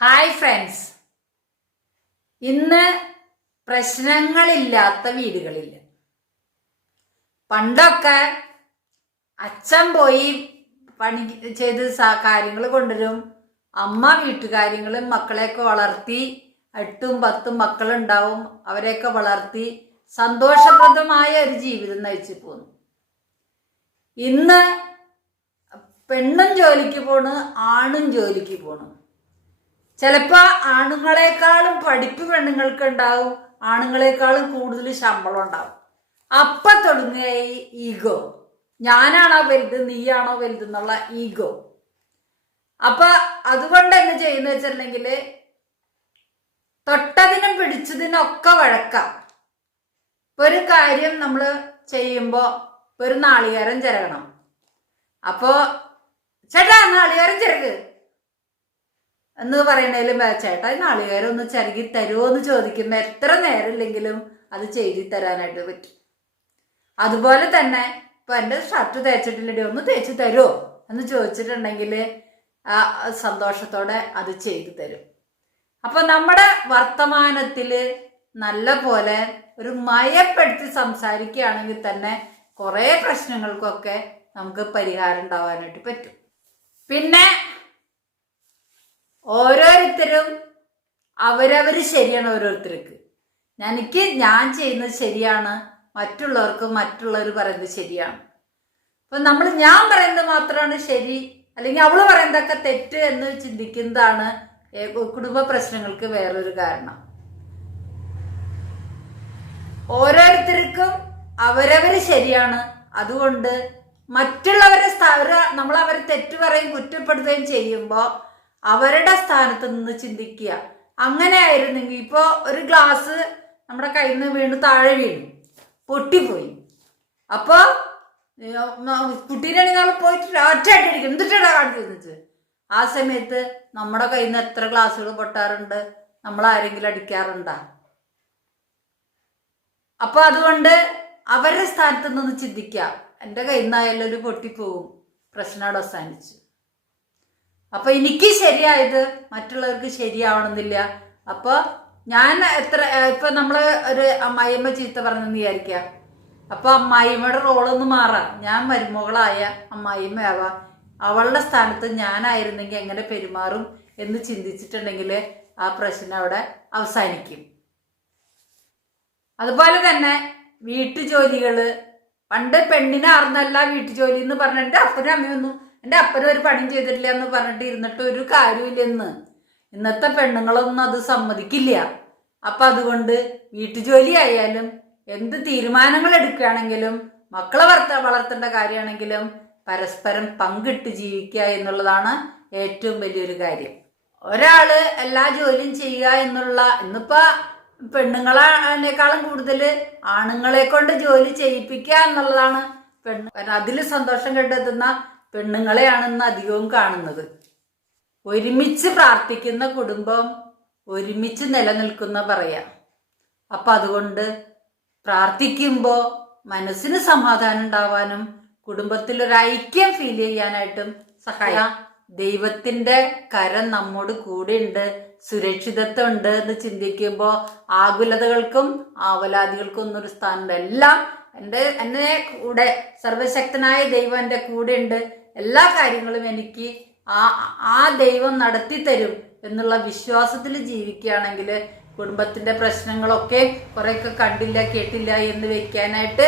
Hi friends ഇന്ന് പ്രശ്നങ്ങളില്ലാത്ത വീടുകളില്ല പണ്ടൊക്കെ അച്ഛൻ പോയി പണി ചെയ്ത് കാര്യങ്ങൾ കൊണ്ടുവരും. അമ്മ വീട്ടുകാര്യങ്ങളും മക്കളെയൊക്കെ വളർത്തി എട്ടും പത്തും മക്കളുണ്ടാവും. അവരെയൊക്കെ വളർത്തി സന്തോഷപ്രദമായ ഒരു ജീവിതം നയിച്ചു പോന്നു. ഇന്ന് പെണ്ണും ജോലിക്ക് പോണ് ആണും ജോലിക്ക് പോണു. ചിലപ്പോ ആണുങ്ങളെക്കാളും പഠിപ്പ് പെണ്ണുങ്ങൾക്ക് ഉണ്ടാവും ആണുങ്ങളെക്കാളും കൂടുതൽ ശമ്പളം ഉണ്ടാവും. അപ്പൊ തുടങ്ങിയ ഈഗോ. ഞാനാണോ വലുത് നീയാണോ വലുത് എന്നുള്ള ഈഗോ. അപ്പൊ അതുകൊണ്ട് എന്ന് ചെയ്യുന്ന വെച്ചിട്ടുണ്ടെങ്കിൽ തൊട്ടതിനും പിടിച്ചതിനും ഒക്കെ വഴക്കാം. ഇപ്പൊ ഒരു കാര്യം നമ്മൾ ചെയ്യുമ്പോൾ ഒരു നാളികേരം ചിരകണം അപ്പോ ചേട്ടാ നാളികേരം ചിരക്ക് എന്ന് പറയണേലും "ബേ, ചേട്ടാ നാളികേരം ഒന്ന് ചരുകി തരുമോ എന്ന് ചോദിക്കുമ്പോൾ എത്ര നേരം ഇല്ലെങ്കിലും അത് ചെയ്തി തരാനായിട്ട് പറ്റും. അതുപോലെ തന്നെ ഇപ്പൊ എന്റെ ഷർട്ട് തേച്ചിട്ടില്ലടി ഒന്ന് തേച്ച് തരുമോ എന്ന് ചോദിച്ചിട്ടുണ്ടെങ്കിൽ ആ സന്തോഷത്തോടെ അത് ചെയ്തു തരും. അപ്പൊ നമ്മുടെ വർത്തമാനത്തിൽ നല്ല പോലെ ഒരു മയപ്പെടുത്തി സംസാരിക്കുകയാണെങ്കിൽ തന്നെ കുറെ പ്രശ്നങ്ങൾക്കൊക്കെ നമുക്ക് പരിഹാരം ഉണ്ടാവാനായിട്ട് പറ്റും. പിന്നെ ഓരോരുത്തരും അവരവർ ശരിയാണ് ഓരോരുത്തർക്ക്. എനിക്ക് ഞാൻ ചെയ്യുന്നത് ശരിയാണ് മറ്റുള്ളവർക്ക് മറ്റുള്ളവർ പറയുന്നത് ശരിയാണ്. അപ്പൊ നമ്മൾ ഞാൻ പറയുന്നത് മാത്രമാണ് ശരി അല്ലെങ്കിൽ അവൾ പറയുന്നതൊക്കെ തെറ്റ് എന്ന് ചിന്തിക്കുന്നതാണ് കുടുംബ പ്രശ്നങ്ങൾക്ക് വേറൊരു കാരണം. ഓരോരുത്തർക്കും അവരവർ ശരിയാണ് അതുകൊണ്ട് മറ്റുള്ളവരെ നമ്മൾ അവരെ തെറ്റ് പറയും കുറ്റപ്പെടുത്തുകയും ചെയ്യുമ്പോൾ അവരുടെ സ്ഥാനത്ത് നിന്ന് ചിന്തിക്കുക. അങ്ങനെ ആയിരുന്നെങ്കിൽ ഇപ്പോ ഒരു ഗ്ലാസ് നമ്മുടെ കയ്യിൽ നിന്ന് വീണ് താഴെ വീണു. പൊട്ടിപ്പോയി. അപ്പൊ കുട്ടീനെ നിങ്ങൾ പോയിട്ട് ഒറ്റയായിട്ട് അടിക്കും എന്തിട്ടാ കാണിച്ചു ആ സമയത്ത് നമ്മുടെ കയ്യിൽ നിന്ന് എത്ര ഗ്ലാസ്സുകൾ പൊട്ടാറുണ്ട്? നമ്മൾ ആരെങ്കിലും അടിക്കാറുണ്ടാ? അപ്പൊ അതുകൊണ്ട് അവരുടെ സ്ഥാനത്ത് നിന്ന് ചിന്തിക്കുക. എന്റെ കയ്യിൽ നിന്നായാലും ഒരു പൊട്ടിപ്പോവും. പ്രശ്നം അവിടെ അവസാനിച്ചു. അപ്പൊ എനിക്ക് ശരിയായത് മറ്റുള്ളവർക്ക് ശരിയാവണമെന്നില്ല. അപ്പൊ ഞാൻ എത്ര ഇപ്പൊ നമ്മൾ ഒരു അമ്മായിയമ്മ ചീത്ത പറഞ്ഞെന്ന് വിചാരിക്കുക അപ്പൊ അമ്മായിയമ്മയുടെ റോളൊന്ന് മാറാം. ഞാൻ മരുമകളായ അമ്മായിയമ്മയാവാം. അവളുടെ സ്ഥാനത്ത് ഞാനായിരുന്നെങ്കിൽ എങ്ങനെ പെരുമാറും എന്ന് ചിന്തിച്ചിട്ടുണ്ടെങ്കിൽ ആ പ്രശ്നം അവിടെ അവസാനിക്കും. അതുപോലെ തന്നെ വീട്ടുജോലികൾ. പണ്ട് പെണ്ണിനാർന്നല്ല വീട്ടുജോലി എന്ന് പറഞ്ഞിട്ട് അപ്പനും അമ്മയൊന്നും എന്റെ അപ്പനും ഒരു പണിയും ചെയ്തിട്ടില്ല എന്ന് പറഞ്ഞിട്ട് ഇരുന്നിട്ട് ഒരു കാര്യമില്ലെന്ന് ഇന്നത്തെ പെണ്ണുങ്ങളൊന്നും അത് സമ്മതിക്കില്ല. അപ്പൊ അതുകൊണ്ട് വീട്ടുജോലി ആയാലും എന്ത് തീരുമാനങ്ങൾ എടുക്കുകയാണെങ്കിലും മക്കളെ വളർത്ത വളർത്തേണ്ട കാര്യമാണെങ്കിലും പരസ്പരം പങ്കിട്ട് ജീവിക്കുക എന്നുള്ളതാണ് ഏറ്റവും വലിയൊരു കാര്യം. ഒരാൾ എല്ലാ ജോലിയും ചെയ്യുക എന്നുള്ള ഇന്നിപ്പോ പെണ്ണുങ്ങളെക്കാളും കൂടുതൽ ആണുങ്ങളെ കൊണ്ട് ജോലി ചെയ്യിപ്പിക്കുക എന്നുള്ളതാണ് പെണ്ണ്. അതിൽ സന്തോഷം കണ്ടെത്തുന്ന പെണ്ണുങ്ങളെയാണ് ഇന്ന് അധികവും കാണുന്നത്. ഒരുമിച്ച് പ്രാർത്ഥിക്കുന്ന കുടുംബം ഒരുമിച്ച് നിലനിൽക്കുന്ന പറയാം. അപ്പൊ അതുകൊണ്ട് പ്രാർത്ഥിക്കുമ്പോൾ മനസ്സിന് സമാധാനം ഉണ്ടാവാനും കുടുംബത്തിൽ ഒരു ഐക്യം ഫീൽ ചെയ്യാനായിട്ടും സഹായ. ദൈവത്തിന്റെ കരം നമ്മോട് കൂടെയുണ്ട് സുരക്ഷിതത്വം ഉണ്ട് എന്ന് ചിന്തിക്കുമ്പോൾ ആകുലതകൾക്കും ആവലാദികൾക്കും ഒന്നൊരു സ്ഥാനമുണ്ട്. എല്ലാം എന്റെ എന്നെ കൂടെ സർവശക്തനായ ദൈവം എന്റെ കൂടെയുണ്ട് എല്ലാ കാര്യങ്ങളും എനിക്ക് ആ ആ ദൈവം നടത്തി തരും എന്നുള്ള വിശ്വാസത്തിൽ ജീവിക്കുകയാണെങ്കിൽ കുടുംബത്തിന്റെ പ്രശ്നങ്ങളൊക്കെ കുറെയൊക്കെ കണ്ടില്ല കേട്ടില്ല എന്ന് വെക്കാനായിട്ട്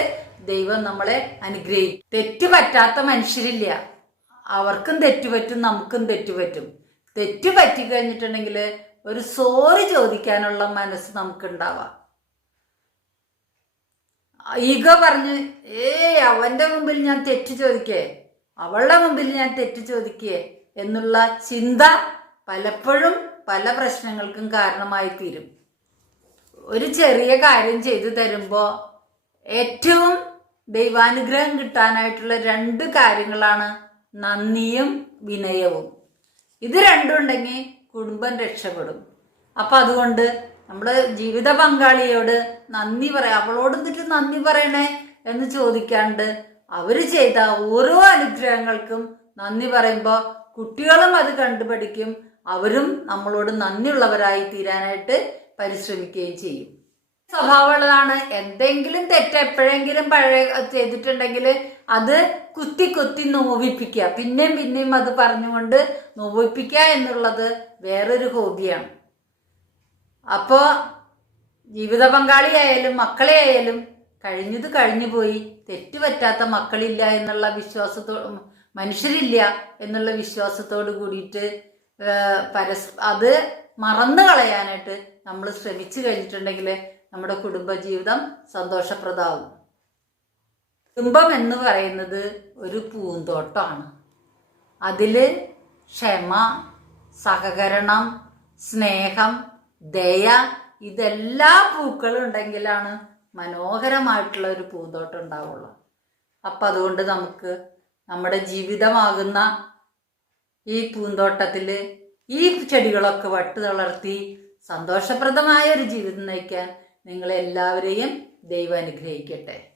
ദൈവം നമ്മളെ അനുഗ്രഹിക്കും. തെറ്റ് പറ്റാത്ത മനുഷ്യരില്ല. അവർക്കും തെറ്റുപറ്റും നമുക്കും തെറ്റുപറ്റും തെറ്റ് പറ്റി കഴിഞ്ഞിട്ടുണ്ടെങ്കിൽ ഒരു സോറി ചോദിക്കാനുള്ള മനസ്സ് നമുക്കുണ്ടാവാം. ഈഗോ പറഞ്ഞ് ഏയ് അവന്റെ മുമ്പിൽ ഞാൻ തെറ്റ് ചോദിക്കേ? അവളുടെ മുമ്പിൽ ഞാൻ തെറ്റ് ചോദിക്കേ എന്നുള്ള ചിന്ത പലപ്പോഴും പല പ്രശ്നങ്ങൾക്കും കാരണമായി തീരും. ഒരു ചെറിയ കാര്യം ചെയ്തു തരുമ്പോ ഏറ്റവും ദൈവാനുഗ്രഹം കിട്ടാനായിട്ടുള്ള രണ്ട് കാര്യങ്ങളാണ് നന്ദിയും വിനയവും. ഇത് രണ്ടും ഉണ്ടെങ്കിൽ കുടുംബം രക്ഷപ്പെടും. അപ്പൊ അതുകൊണ്ട് നമ്മൾ ജീവിത പങ്കാളിയോട് നന്ദി പറയാം അവളോട് എന്നിട്ട് നന്ദി പറയണേ എന്ന് ചോദിക്കാണ്ട് അവർ ചെയ്ത ഓരോ അനുഗ്രഹങ്ങൾക്കും നന്ദി പറയുമ്പോൾ കുട്ടികളും അത് കണ്ടുപഠിക്കും. അവരും നമ്മളോട് നന്ദിയുള്ളവരായി തീരാനായിട്ട് പരിശ്രമിക്കുകയും ചെയ്യും. സ്വഭാവമുള്ളതാണ്. എന്തെങ്കിലും തെറ്റ് എപ്പോഴെങ്കിലും പഴയ ചെയ്തിട്ടുണ്ടെങ്കിൽ അത് കുത്തി കുത്തി നോവിപ്പിക്കുക. പിന്നെയും പിന്നെയും അത് പറഞ്ഞുകൊണ്ട് നോവിപ്പിക്കുക എന്നുള്ളത് വേറൊരു ഹോബിയാണ്. അപ്പോ ജീവിത പങ്കാളിയായാലും മക്കളെ ആയാലും കഴിഞ്ഞത് കഴിഞ്ഞു പോയി. തെറ്റ് പറ്റാത്ത മക്കളില്ല എന്നുള്ള വിശ്വാസത്തോ മനുഷ്യരില്ല എന്നുള്ള വിശ്വാസത്തോട് കൂടിയിട്ട് പരസ് അത് മറന്നു കളയാനായിട്ട് നമ്മൾ ശ്രമിച്ചു കഴിഞ്ഞിട്ടുണ്ടെങ്കിൽ നമ്മുടെ കുടുംബജീവിതം സന്തോഷപ്രദമാവും. കുടുംബം എന്ന് പറയുന്നത് ഒരു പൂന്തോട്ടമാണ് അതിൽ ക്ഷമ സഹകരണം സ്നേഹം ദയ ഇതെല്ലാ പൂക്കളും ഉണ്ടെങ്കിലാണ് മനോഹരമായിട്ടുള്ള ഒരു പൂന്തോട്ടം ഉണ്ടാവുള്ളൂ. അപ്പം അതുകൊണ്ട് നമുക്ക് നമ്മുടെ ജീവിതമാകുന്ന ഈ പൂന്തോട്ടത്തിൽ ഈ ചെടികളൊക്കെ വട്ട് തളർത്തി സന്തോഷപ്രദമായ ഒരു ജീവിതം നയിക്കാൻ നിങ്ങളെല്ലാവരെയും ദൈവം അനുഗ്രഹിക്കട്ടെ.